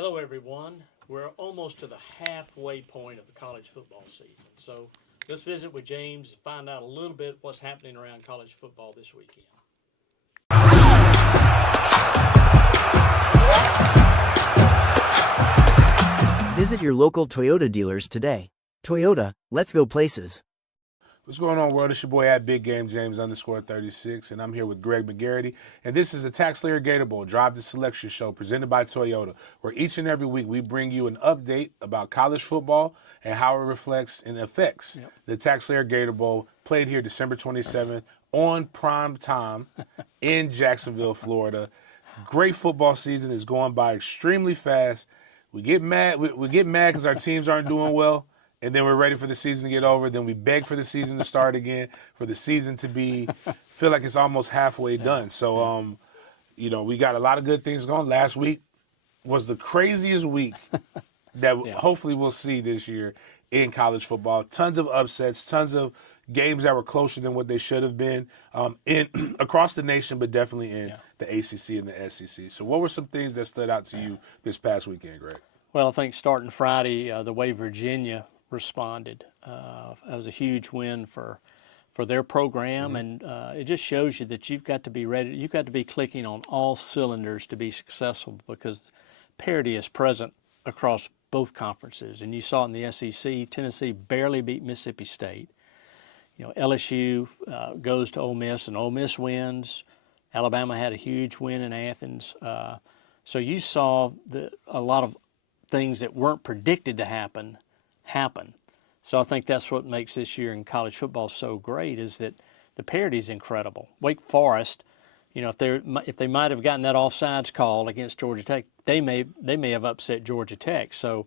Hello, everyone. We're almost to the halfway point of the college football season. So let's visit with James and find out a little bit what's happening around college football this weekend. Visit your local Toyota dealers today. Toyota, let's go places. What's going on, world? It's your boy at Big Game James _36, and I'm here with Greg McGarity. And this is the TaxSlayer Gator Bowl Drive to Selection Show presented by Toyota, where each and every week we bring you an update about college football and how it reflects and affects the TaxSlayer Gator Bowl, played here December 27th on prime time in Jacksonville, Florida. Great football season is going by extremely fast. We get mad. We get mad because our teams aren't doing well. And then we're ready for the season to get over. Then we beg for the season to start again, for the season to feel like it's almost halfway done. So, we got a lot of good things going. Last week was the craziest week that hopefully we'll see this year in college football. Tons of upsets, tons of games that were closer than what they should have been in across the nation, but definitely in the ACC and the SEC. So what were some things that stood out to you this past weekend, Greg? Well, I think starting Friday, the way Virginia responded, that was a huge win for their program, and it just shows you that you've got to be ready. You've got to be clicking on all cylinders to be successful, because parity is present across both conferences. And you saw it in the SEC. Tennessee barely beat Mississippi State. LSU goes to Ole Miss, and Ole Miss wins. Alabama had a huge win in Athens. So you saw a lot of things that weren't predicted to happen. So I think that's what makes this year in college football so great, is that the parity is incredible. Wake Forest, if they might have gotten that offsides call against Georgia Tech, they may have upset Georgia Tech. So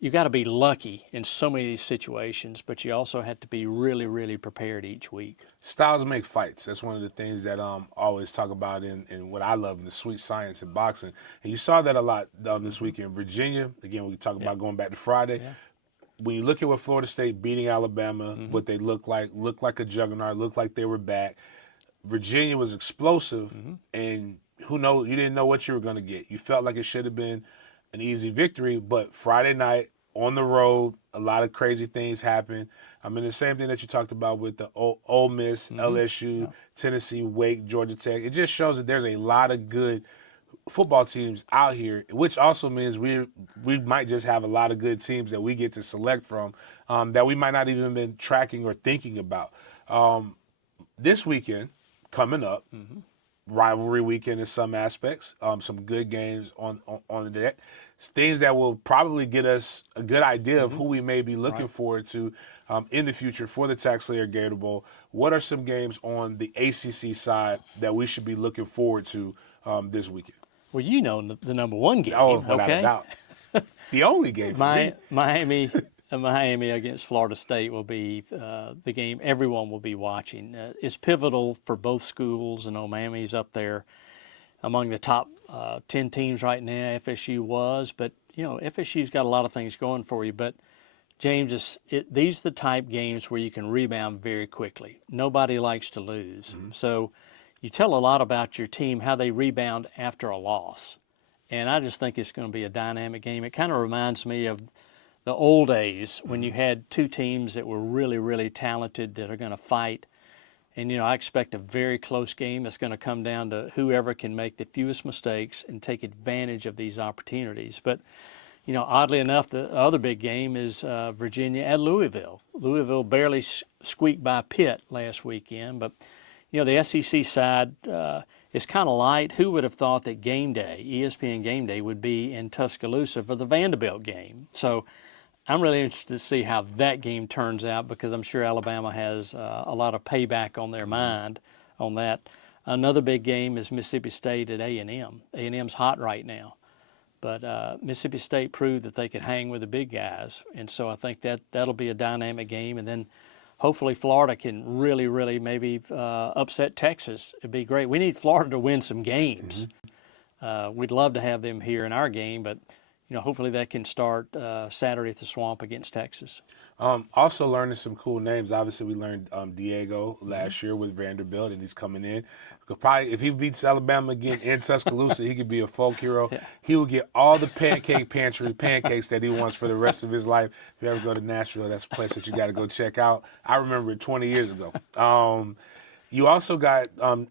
you got to be lucky in so many of these situations, but you also have to be really, really prepared each week. Styles make fights. That's one of the things that I always talk about in what I love in the sweet science in boxing. And you saw that a lot this weekend. Virginia, again, we talk about going back to Friday. Yeah. When you look at what Florida State beating Alabama, what they looked like a juggernaut, looked like they were back. Virginia was explosive, and who knows, you didn't know what you were going to get. You felt like it should have been an easy victory, but Friday night on the road, a lot of crazy things happened. I mean, the same thing that you talked about with the Ole Miss, LSU, Tennessee, Wake, Georgia Tech. It just shows that there's a lot of good football teams out here, which also means we might just have a lot of good teams that we get to select from that we might not even been tracking or thinking about. This weekend coming up, rivalry weekend in some aspects, some good games on the deck, things that will probably get us a good idea of who we may be looking forward to in the future for the TaxSlayer Gator Bowl. What are some games on the ACC side that we should be looking forward to this weekend? Well, the number one game. Oh, without a doubt. The only game for me. Miami against Florida State will be the game everyone will be watching. It's pivotal for both schools. And Miami's up there among the top 10 teams right now. FSU was, but FSU's got a lot of things going for you. But James, these are the type games where you can rebound very quickly. Nobody likes to lose, so you tell a lot about your team, how they rebound after a loss. And I just think it's going to be a dynamic game. It kind of reminds me of the old days when you had two teams that were really, really talented that are going to fight. And, I expect a very close game that's going to come down to whoever can make the fewest mistakes and take advantage of these opportunities. But, oddly enough, the other big game is Virginia at Louisville. Louisville barely squeaked by Pitt last weekend, but the SEC side is kind of light. Who would have thought that game day, ESPN game day, would be in Tuscaloosa for the Vanderbilt game? So I'm really interested to see how that game turns out, because I'm sure Alabama has a lot of payback on their mind on that. Another big game is Mississippi State at A&M. A&M's hot right now. But Mississippi State proved that they could hang with the big guys. And so I think that'll be a dynamic game. And then hopefully Florida can really, really maybe upset Texas. It'd be great. We need Florida to win some games. We'd love to have them here in our game, but hopefully that can start Saturday at the Swamp against Texas. Also learning some cool names. Obviously, we learned Diego last year with Vanderbilt, and he's coming in. Could probably, if he beats Alabama again in Tuscaloosa, he could be a folk hero. Yeah. He will get all the pancake pantry pancakes that he wants for the rest of his life. If you ever go to Nashville, that's a place that you got to go check out. I remember it 20 years ago. You also got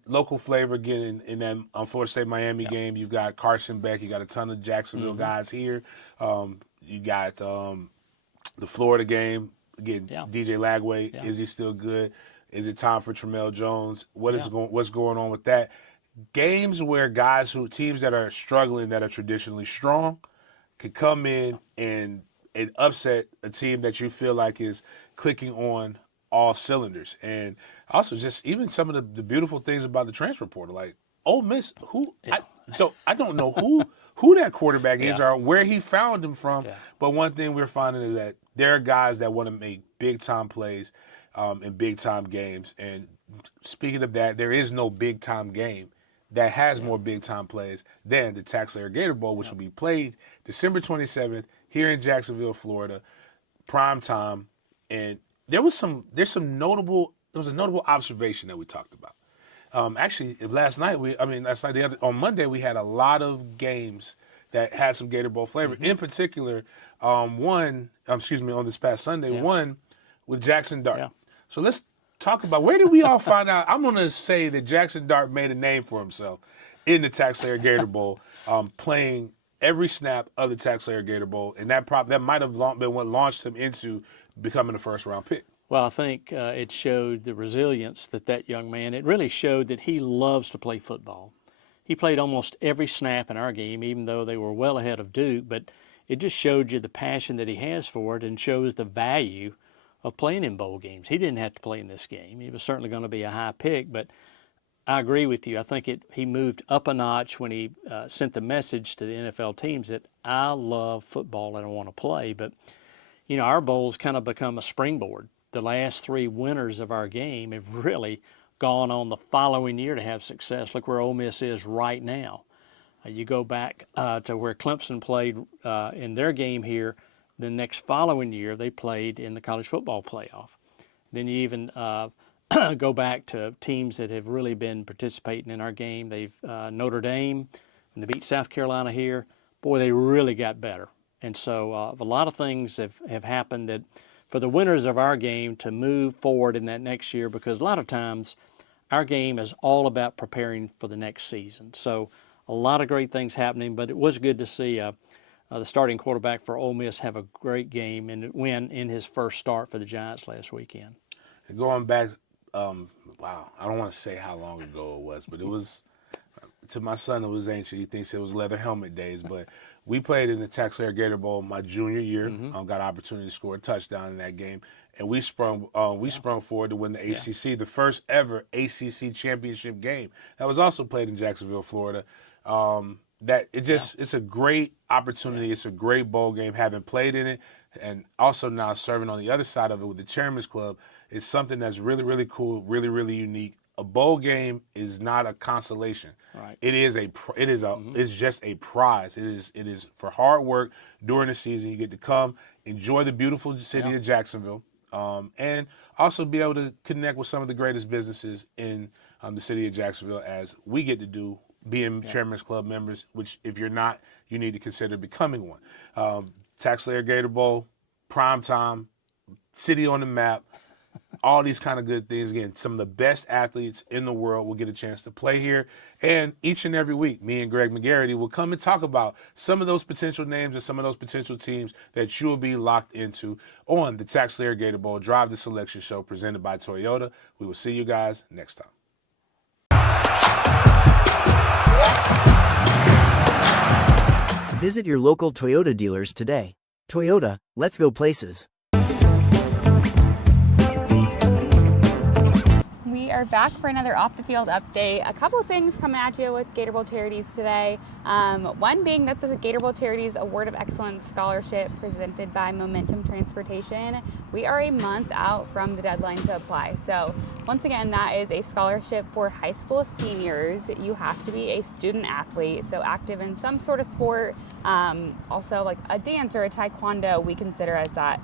local flavor again in that Florida State-Miami game. You've got Carson Beck. You got a ton of Jacksonville guys here. You got the Florida game. Again, DJ Lagway, is he still good? Is it time for Tramel Jones? What's going on with that? Games where teams that are struggling, that are traditionally strong, could come in and upset a team that you feel like is clicking on all cylinders. And also just even some of the beautiful things about the transfer portal, like Ole Miss, I don't know who that quarterback is or where he found him from. Yeah. But one thing we're finding is that there are guys that want to make big-time plays in big-time games. And speaking of that, there is no big-time game that has more big-time plays than the TaxSlayer Gator Bowl, which will be played December 27th here in Jacksonville, Florida, prime time. And there was a notable observation that we talked about. Actually, on Monday, we had a lot of games that had some Gator Bowl flavor. In particular, on this past Sunday, one with Jackson Dart. Yeah. So let's talk about, where did we all find out? I'm going to say that Jackson Dart made a name for himself in the TaxSlayer Gator Bowl, playing every snap of the TaxSlayer Gator Bowl, and that might have been what launched him into becoming a first-round pick. Well, I think it showed the resilience that young man, it really showed that he loves to play football. He played almost every snap in our game, even though they were well ahead of Duke, but it just showed you the passion that he has for it and shows the value of playing in bowl games. He didn't have to play in this game. He was certainly going to be a high pick, but I agree with you. I think he moved up a notch when he sent the message to the NFL teams that I love football and I want to play. But, our bowls kind of become a springboard. The last three winners of our game have really gone on the following year to have success. Look where Ole Miss is right now. You go back to where Clemson played in their game here. The next following year, they played in the college football playoff. Then you even go back to teams that have really been participating in our game. They've Notre Dame, and they beat South Carolina here. Boy, they really got better. And so a lot of things have happened that for the winners of our game to move forward in that next year, because a lot of times our game is all about preparing for the next season. So a lot of great things happening, but it was good to see the starting quarterback for Ole Miss have a great game and win in his first start for the Giants last weekend. And going back, I don't want to say how long ago it was, but it was, to my son, it was ancient. He thinks it was leather helmet days, but we played in the TaxSlayer Gator Bowl my junior year. Got an opportunity to score a touchdown in that game, and we sprung forward to win the ACC, the first ever ACC championship game. That was also played in Jacksonville, Florida. It's a great opportunity. It's a great bowl game. Having played in it, and also now serving on the other side of it with the Chairman's Club, is something that's really, really cool, really, really unique. A bowl game is not a consolation. Right. It's just a prize. It is for hard work during the season. You get to come enjoy the beautiful city of Jacksonville, and also be able to connect with some of the greatest businesses in the city of Jacksonville, as we get to do, being Chairman's Club members, which if you're not, you need to consider becoming one. TaxSlayer Gator Bowl, prime time, city on the map, all these kind of good things. Again, some of the best athletes in the world will get a chance to play here. And each and every week, me and Greg McGarity will come and talk about some of those potential names and some of those potential teams that you will be locked into on the TaxSlayer Gator Bowl Drive the Selection Show presented by Toyota. We will see you guys next time. Visit your local Toyota dealers today. Toyota, let's go places. We we are back for another off the field update. A couple of things coming at you with Gator Bowl Charities today. One being that the Gator Bowl Charities Award of Excellence Scholarship presented by Momentum Transportation. We are a month out from the deadline to apply. So once again, that is a scholarship for high school seniors. You have to be a student athlete, so active in some sort of sport. Also like a dance or a taekwondo, we consider as that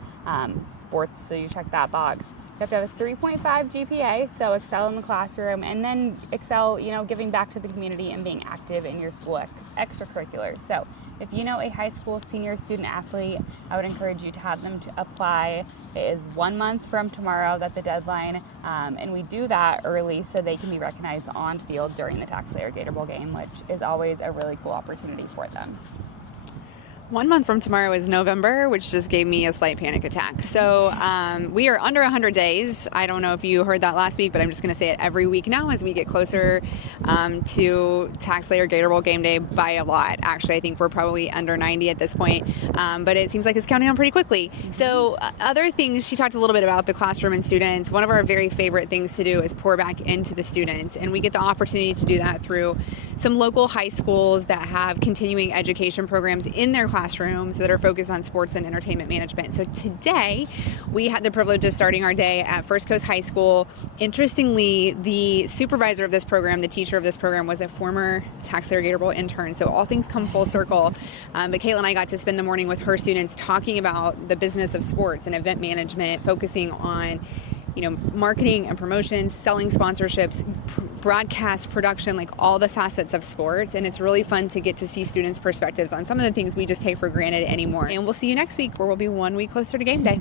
sports, so you check that box. You have to have a 3.5 GPA, so excel in the classroom, and then excel, giving back to the community and being active in your school extracurriculars. So if you know a high school senior student athlete, I would encourage you to have them to apply. It is 1 month from tomorrow that the deadline, and we do that early so they can be recognized on field during the TaxSlayer Gator Bowl game, which is always a really cool opportunity for them. 1 month from tomorrow is November, which just gave me a slight panic attack. So we are under 100 days. I don't know if you heard that last week, but I'm just going to say it every week now as we get closer to TaxSlayer Gator Bowl game day by a lot. Actually, I think we're probably under 90 at this point, but it seems like it's counting on pretty quickly. So other things, she talked a little bit about the classroom and students. One of our very favorite things to do is pour back into the students, and we get the opportunity to do that through some local high schools that have continuing education programs in their classrooms that are focused on sports and entertainment management. So today we had the privilege of starting our day at First Coast High School. Interestingly, the supervisor of this program, the teacher of this program, was a former TaxSlayer Gator Bowl intern. So all things come full circle. But Kayla and I got to spend the morning with her students talking about the business of sports and event management, focusing on marketing and promotions, selling sponsorships, broadcast production, like all the facets of sports. And it's really fun to get to see students' perspectives on some of the things we just take for granted anymore. And we'll see you next week, where we'll be 1 week closer to game day.